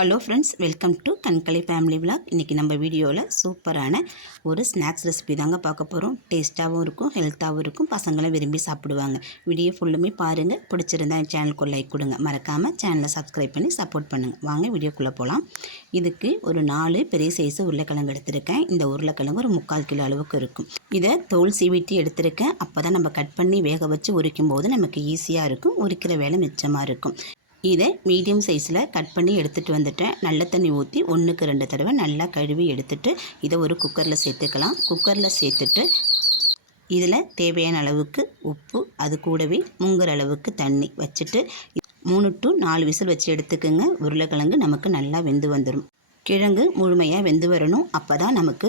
Hello friends welcome to Kankalai family vlog இன்றைக்கி நம்ம வீடியோவில் சூப்பரான ஒரு ஸ்நாக்ஸ் ரெசிபி தாங்க பார்க்க போகிறோம் டேஸ்ட்டாகவும் இருக்கும் ஹெல்த்தாகவும் இருக்கும் பசங்களும் விரும்பி சாப்பிடுவாங்க. வீடியோ ஃபுல்லுமே பாருங்கள் பிடிச்சிருந்தா என் சேனலுக்கு லைக் கொடுங்க. மறக்காமல் சேனலை சப்ஸ்கிரைப் பண்ணி சப்போர்ட் பண்ணுங்கள் வாங்க வீடியோக்குள்ளே போகலாம் இதுக்கு ஒரு நாலு பெரிய சைஸு உருளைக்கிழங்கு எடுத்திருக்கேன். இந்த உருளைக்கிழங்கு ஒரு முக்கால் கிலோ அளவுக்கு இருக்கும். இதை தோல் சீவிட்டு எடுத்திருக்கேன். அப்போ தான் நம்ம கட் பண்ணி வேக வச்சு உரிக்கும் போது நமக்கு ஈஸியாக இருக்கும். உரிக்கிற வேலை மிச்சமாக இருக்கும். இதை மீடியம் சைஸில் கட் பண்ணி எடுத்துகிட்டு வந்துட்டேன். நல்ல தண்ணி ஊற்றி ஒன்றுக்கு ரெண்டு தடவை நல்லா கழுவி எடுத்துட்டு இதை ஒரு குக்கரில் சேர்த்துக்கலாம். குக்கரில் சேர்த்துட்டு இதில் தேவையான அளவுக்கு உப்பு அது கூடவே முங்குற அளவுக்கு தண்ணி வச்சுட்டு மூணு டு நாலு விசில் வச்சு எடுத்துக்கோங்க. உருளைக்கிழங்கு நமக்கு நல்லா வெந்து வந்துடும் கிழங்கு முழுமையாக வெந்து வரணும். அப்போ தான் நமக்கு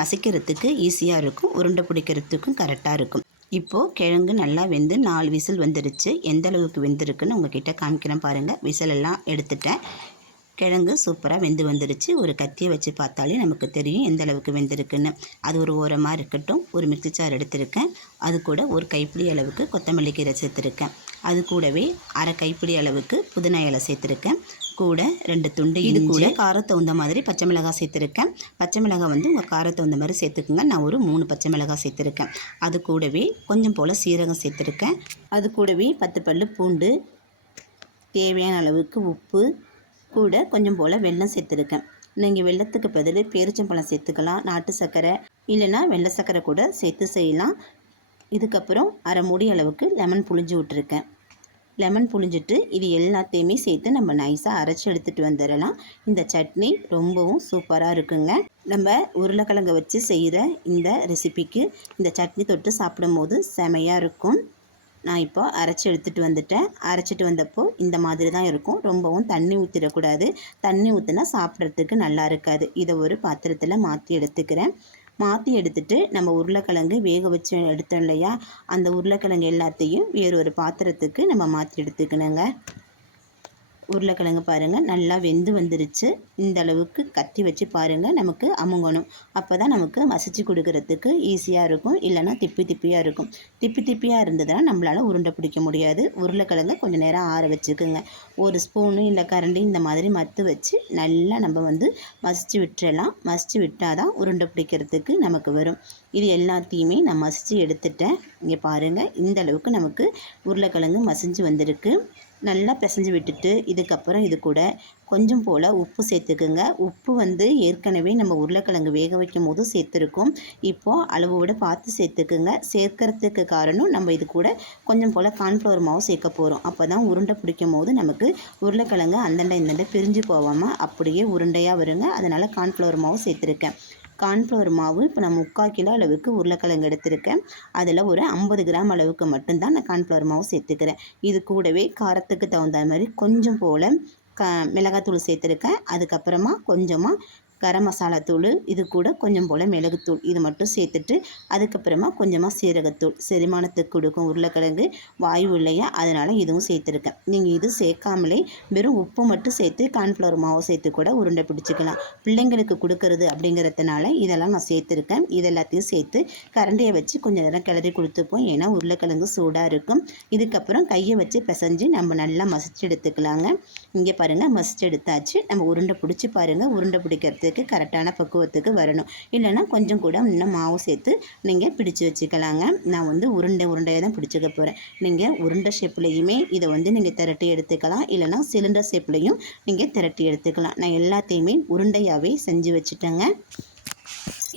மசிக்கிறதுக்கு ஈஸியாக இருக்கும். உருண்டை பிடிக்கிறதுக்கும் கரெக்டாக இருக்கும். இப்போது கிழங்கு நல்லா வெந்து நாலு விசில் வந்துருச்சு. எந்த அளவுக்கு வெந்திருக்குன்னு உங்ககிட்ட காமிக்கிறேன் பாருங்கள் விசிலெல்லாம் எடுத்துட்டேன். கிழங்கு சூப்பராக வெந்து வந்துருச்சு. ஒரு கத்தியை வச்சு பார்த்தாலே நமக்கு தெரியும் எந்த அளவுக்கு வெந்திருக்குன்னு. அது ஒரு ஓரமாக இருக்கட்டும். ஒரு மிக்ஸி சார் எடுத்திருக்கேன். அது கூட ஒரு கைப்பிடி அளவுக்கு கொத்தமல்லி கீரை சேர்த்துருக்கேன். அது கூடவே அரை கைப்பிடி அளவுக்கு புதினா இலை சேர்த்துருக்கேன். கூட ரெண்டு துண்டு இது கூட காரத்தை தகுந்த மாதிரி பச்சை மிளகாய் சேர்த்துருக்கேன். பச்சை மிளகாய் வந்து உங்கள் காரத்தை தகுந்த மாதிரி சேர்த்துக்குங்க. நான் ஒரு மூணு பச்சை மிளகாய் சேர்த்துருக்கேன். அது கூடவே கொஞ்சம் போல் சீரகம் சேர்த்துருக்கேன். அது கூடவே பத்து பல்லு பூண்டு. தேவையான அளவுக்கு உப்பு. கூட கொஞ்சம் போல் வெல்லம் சேர்த்துருக்கேன். நீங்கள் வெள்ளத்துக்கு பதில் பேரிச்சம்பழம் சேர்த்துக்கலாம் நாட்டு சர்க்கரை இல்லைன்னா வெள்ளை சர்க்கரை கூட சேர்த்து செய்யலாம். இதுக்கப்புறம் அரை மூடி அளவுக்கு லெமன் புழிஞ்சு விட்டுருக்கேன். லெமன் புழிஞ்சிட்டு இது எல்லாத்தையுமே சேர்த்து நம்ம நைஸாக அரைச்சி எடுத்துகிட்டு வந்துடலாம். இந்த சட்னி ரொம்பவும் சூப்பராக இருக்குங்க. நம்ம உருளைக்கிழங்கை வச்சு செய்கிற இந்த ரெசிபிக்கு இந்த சட்னி தொட்டு சாப்பிடும்போது செமையாக இருக்கும். நான் இப்போ அரைச்சி எடுத்துகிட்டு வந்துட்டேன். அரைச்சிட்டு வந்தப்போ இந்த மாதிரி தான் இருக்கும். ரொம்பவும் தண்ணி ஊற்றிடக்கூடாது தண்ணி ஊற்றினா சாப்பிட்றதுக்கு நல்லா இருக்காது. இதை ஒரு பாத்திரத்தில் மாற்றி எடுத்துக்கிறேன். மாற்றி எடுத்துட்டு நம்ம உருளைக்கிழங்கு வேக வச்சு எடுத்தோம் இல்லையா? அந்த உருளைக்கிழங்கு எல்லாத்தையும் வேறு ஒரு பாத்திரத்துக்கு நம்ம மாற்றி எடுத்துக்கணுங்க. உருளைக்கிழங்கு பாருங்கள் நல்லா வெந்து வந்துருச்சு. இந்த அளவுக்கு கத்தி வச்சு பாருங்கள் நமக்கு அமுங்கணும். அப்போ தான் நமக்கு மசிச்சு கொடுக்கறதுக்கு ஈஸியாக இருக்கும். இல்லைன்னா திப்பி திப்பியாக இருக்கும். திப்பி திப்பியாக இருந்ததுன்னா நம்மளால் உருண்டை பிடிக்க முடியாது. உருளைக்கிழங்கு கொஞ்சம் நேரம் ஆற வச்சுக்கோங்க. ஒரு ஸ்பூனு இல்லை கரண்டி இந்த மாதிரி மத்து வச்சு நல்லா நம்ம வந்து மசிச்சு விட்டுறலாம். மசிச்சு விட்டால் தான் உருண்டை பிடிக்கிறதுக்கு நமக்கு வரும். இது எல்லாத்தையுமே நான் மசித்து எடுத்துட்டேன். இங்கே பாருங்கள் இந்த அளவுக்கு நமக்கு உருளைக்கிழங்கு மசிஞ்சு வந்திருக்கு. நல்லா பிசைஞ்சு விட்டுட்டு இதுக்கப்புறம் இது கூட கொஞ்சம் போல் உப்பு சேர்த்துக்குங்க. உப்பு வந்து ஏற்கனவே நம்ம உருளைக்கிழங்கு வேக வைக்கும் போது சேர்த்துருக்கோம். இப்போது அளவோடு பார்த்து சேர்த்துக்குங்க. சேர்க்கறதுக்கு காரணம் நம்ம இது கூட கொஞ்சம் போல் கார்ன்ஃப்ளவர் மாவு சேர்க்க போகிறோம் அப்போ தான் உருண்டை பிடிக்கும் போது நமக்கு உருளைக்கிழங்கு அந்தண்டை இந்தண்டை பிரிஞ்சு போகாமல் அப்படியே உருண்டையாக வருங்க. அதனால் கார்ன்ஃப்ளவர் மாவு சேர்த்துருக்கேன். கார்ன்ஃப்ளவர் மாவு இப்போ நான் முக்கால் கிலோ அளவுக்கு உருளைக்கிழங்கு எடுத்திருக்கேன். அதில் ஒரு ஐம்பது கிராம் அளவுக்கு மட்டும்தான் நான் கார்ன்ஃப்ளவர் மாவு சேர்த்துக்கிறேன். இது கூடவே காரத்துக்கு தகுந்த மாதிரி கொஞ்சம் போல் க மிளகாத்தூள் சேர்த்துருக்கேன். அதுக்கப்புறமா கொஞ்சமாக கரம் மசாலா தூள் இது கூட கொஞ்சம் போல் மிளகுத்தூள் இது மட்டும் சேர்த்துட்டு அதுக்கப்புறமா கொஞ்சமாக சீரகத்தூள் செரிமானத்துக்கு கொடுக்கும் உருளைக்கிழங்கு வாயு இல்லையா அதனால் இதுவும் சேர்த்துருக்கேன். நீங்கள் இது சேர்க்காமலே வெறும் உப்பு மட்டும் சேர்த்து கார்ன்ஃப்ளவர் மாவு சேர்த்து கூட உருண்டை பிடிச்சிக்கலாம். பிள்ளைங்களுக்கு கொடுக்கறது அப்படிங்கிறதுனால இதெல்லாம் நான் சேர்த்துருக்கேன். இது எல்லாத்தையும் சேர்த்து கரண்டியை வச்சு கொஞ்சம் நேரம் கிளறி கொடுத்துப்போம். ஏன்னா உருளைக்கிழங்கு சூடாக இருக்கும். இதுக்கப்புறம் கையை வச்சு பிசைஞ்சு நம்ம நல்லா மசிச்சு எடுத்துக்கலாங்க. இங்கே பாருங்கள் மஸ்ட் எடுத்தாச்சு. நம்ம உருண்டை பிடிச்சி பாருங்கள் உருண்டை பிடிக்கிறதுக்கு கரெக்டான பக்குவத்துக்கு வரணும். இல்லைன்னா கொஞ்சம் கூட இன்னும் மாவு சேர்த்து நீங்கள் பிடிச்சி வச்சுக்கலாங்க. நான் வந்து உருண்டை உருண்டையை தான் பிடிச்சிக்க போகிறேன் நீங்கள் உருண்டை ஷேப்லேயுமே இதை வந்து நீங்கள் திரட்டி எடுத்துக்கலாம். இல்லைனா சிலிண்டர் ஷேப்லேயும் நீங்கள் திரட்டி எடுத்துக்கலாம். நான் எல்லாத்தையுமே உருண்டையாகவே செஞ்சு வச்சுட்டேங்க.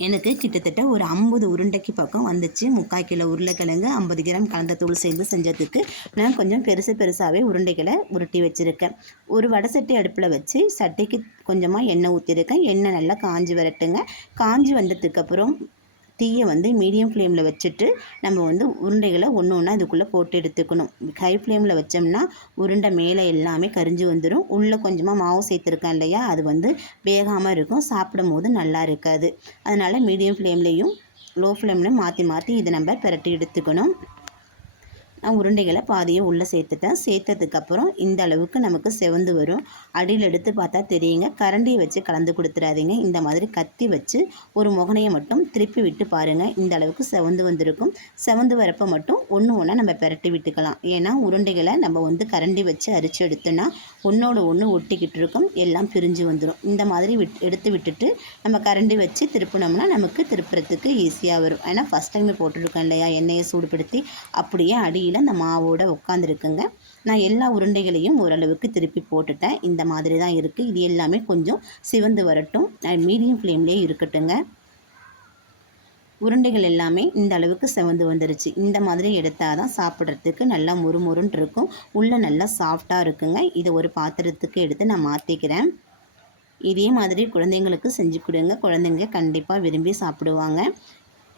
எனக்கு கிட்டத்தட்ட ஒரு ஐம்பது உருண்டைக்கு பக்கம் வந்துச்சு. முக்கால் கிலோ உருளைக்கிழங்கு ஐம்பது கிராம் கலந்த தூள் சேர்ந்து செஞ்சதுக்கு நான் கொஞ்சம் பெருசு பெருசாகவே உருண்டைகளை உருட்டி வச்சுருக்கேன். ஒரு வடை சட்டி அடுப்பில் வச்சு சட்டிக்கு கொஞ்சமாக எண்ணெய் ஊற்றிருக்கேன் எண்ணெய் நல்லா காஞ்சி வரட்டுங்க. காஞ்சி வந்ததுக்கப்புறம் தீயை வந்து மீடியம் ஃப்ளேமில் வச்சுட்டு நம்ம வந்து உருண்டைகளை ஒன்று ஒன்றா இதுக்குள்ளே போட்டு எடுத்துக்கணும். ஹை ஃப்ளேமில் வச்சோம்னா உருண்டை மேலே எல்லாமே கரிஞ்சு வந்துடும் உள்ளே கொஞ்சமாக மாவு சேர்த்துருக்கேன் இல்லையா? அது வந்து வேகாமல் இருக்கும். சாப்பிடும் போது நல்லா இருக்காது. அதனால் மீடியம் ஃப்ளேம்லேயும் லோ ஃப்ளேம்லையும் மாற்றி மாற்றி இதை நம்ம பிரட்டி எடுத்துக்கணும். நான் உருண்டைகளை பாதியை உள்ளே சேர்த்துட்டேன். சேர்த்ததுக்கப்புறம் இந்த அளவுக்கு நமக்கு செவந்து வரும். அடியில் எடுத்து பார்த்தா தெரியுங்க. கரண்டியை வச்சு கலந்து கொடுத்துடாதீங்க இந்த மாதிரி கத்தி வச்சு ஒரு முகனையை மட்டும் திருப்பி விட்டு பாருங்கள் இந்த அளவுக்கு செவந்து வந்திருக்கும். செவந்து வரப்போ மட்டும் ஒன்று ஒன்றா நம்ம பெரட்டி விட்டுக்கலாம். ஏன்னா உருண்டைகளை நம்ம வந்து கரண்டி வச்சு அரிச்சு எடுத்தோன்னா ஒன்றோட ஒன்று ஒட்டிக்கிட்டு இருக்கும். எல்லாம் பிரிஞ்சு வந்துடும் இந்த மாதிரி விட் எடுத்து விட்டுட்டு நம்ம கரண்டி வச்சு திருப்பினோம்னா நமக்கு திருப்புறதுக்கு ஈஸியாக வரும். ஏன்னா ஃபஸ்ட் டைம் போட்டுருக்கோம் இல்லையா? எண்ணெயை சூடுபடுத்தி அப்படியே அடியில் அந்த மாவோட உட்காந்துருக்குங்க நான் எல்லா உருண்டைகளையும் ஓரளவுக்கு திருப்பி போட்டுட்டேன். இந்த மாதிரி தான் இருக்குது இது எல்லாமே கொஞ்சம் சிவந்து வரட்டும். மீடியம் ஃப்ளேம்லேயே இருக்கட்டுங்க. உருண்டைகள் எல்லாமே இந்த அளவுக்கு செவந்து வந்துருச்சு. இந்த மாதிரி எடுத்தால் தான் சாப்பிட்றதுக்கு நல்லா முறுமுறுன்னு இருக்கும். உள்ளே நல்லா சாஃப்டாக இருக்குங்க. இதை ஒரு பாத்திரத்துக்கு எடுத்து நான் மாற்றிக்கிறேன் இதே மாதிரி குழந்தைங்களுக்கு செஞ்சு கொடுங்க. குழந்தைங்க கண்டிப்பாக விரும்பி சாப்பிடுவாங்க.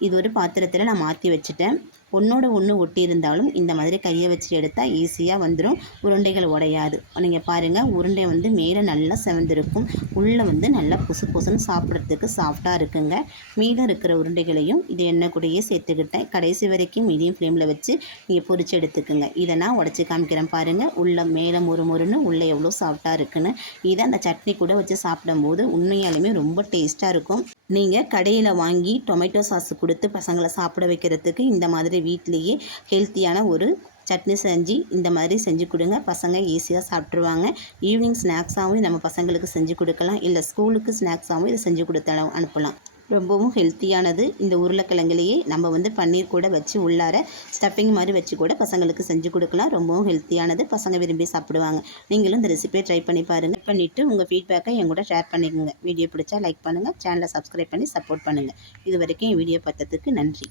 இது ஒரு பாத்திரத்தில் நான் மாற்றி வச்சுட்டேன். ஒன்றோட ஒன்று ஒட்டி இருந்தாலும் இந்த மாதிரி கையை வச்சு எடுத்தால் ஈஸியாக வந்துடும் உருண்டைகள் உடையாது. நீங்கள் பாருங்கள் உருண்டை வந்து மேலே நல்லா செவந்திருக்கும். உள்ளே வந்து நல்லா புசு புசுன்னு சாப்பிட்றதுக்கு சாஃப்டாக இருக்குங்க. மீதம் இருக்கிற உருண்டைகளையும் இது எண்ணெய் கூடயே சேர்த்துக்கிட்டேன். கடைசி வரைக்கும் மீடியம் ஃப்ளேமில் வச்சு நீங்கள் பொறிச்சு எடுத்துக்கோங்க. இதை நான் உடச்சி காமிக்கிறேன் பாருங்கள் உள்ளே மேலே மொறு மொறுன்னு உள்ளே எவ்வளோ சாஃப்டாக இருக்குன்னு. இதை அந்த சட்னி கூட வச்சு சாப்பிடும்போது உண்மையாலுமே ரொம்ப டேஸ்ட்டாக இருக்கும். நீங்கள் கடையில் வாங்கி டொமேட்டோ சாஸ் கொடுத்து பசங்களை சாப்பிட வைக்கிறதுக்கு இந்த மாதிரி வீட்லேயே ஹெல்த்தியான ஒரு சட்னி செஞ்சு இந்த மாதிரி செஞ்சு கொடுங்க. பசங்க ஈஸியாக சாப்பிட்ருவாங்க ஈவினிங் ஸ்நாக்ஸாகவும் நம்ம பசங்களுக்கு செஞ்சு கொடுக்கலாம். இல்லை ஸ்கூலுக்கு ஸ்நாக்ஸாகவும் இதை செஞ்சு கொடுத்தாலும் அனுப்பலாம். ரொம்பவும் ஹெல்த்தியானது இந்த உருளைக்கிழங்குலேயே. நம்ம வந்து பன்னீர் கூட வச்சு உள்ளார ஸ்டஃபிங் மாதிரி வச்சு கூட பசங்களுக்கு செஞ்சு கொடுக்கலாம். ரொம்பவும் ஹெல்த்தியானது பசங்க விரும்பி சாப்பிடுவாங்க. நீங்களும் இந்த ரெசிபியை ட்ரை பண்ணி பாருங்கள் பண்ணிவிட்டு உங்கள் ஃபீட்பேக்கை என் கூட ஷேர் பண்ணிக்கோங்க. வீடியோ பிடிச்சா லைக் பண்ணுங்கள் சேனலை சப்ஸ்கிரைப் பண்ணி சப்போர்ட் பண்ணுங்கள் இது வரைக்கும் என் வீடியோ பார்த்ததுக்கு நன்றி.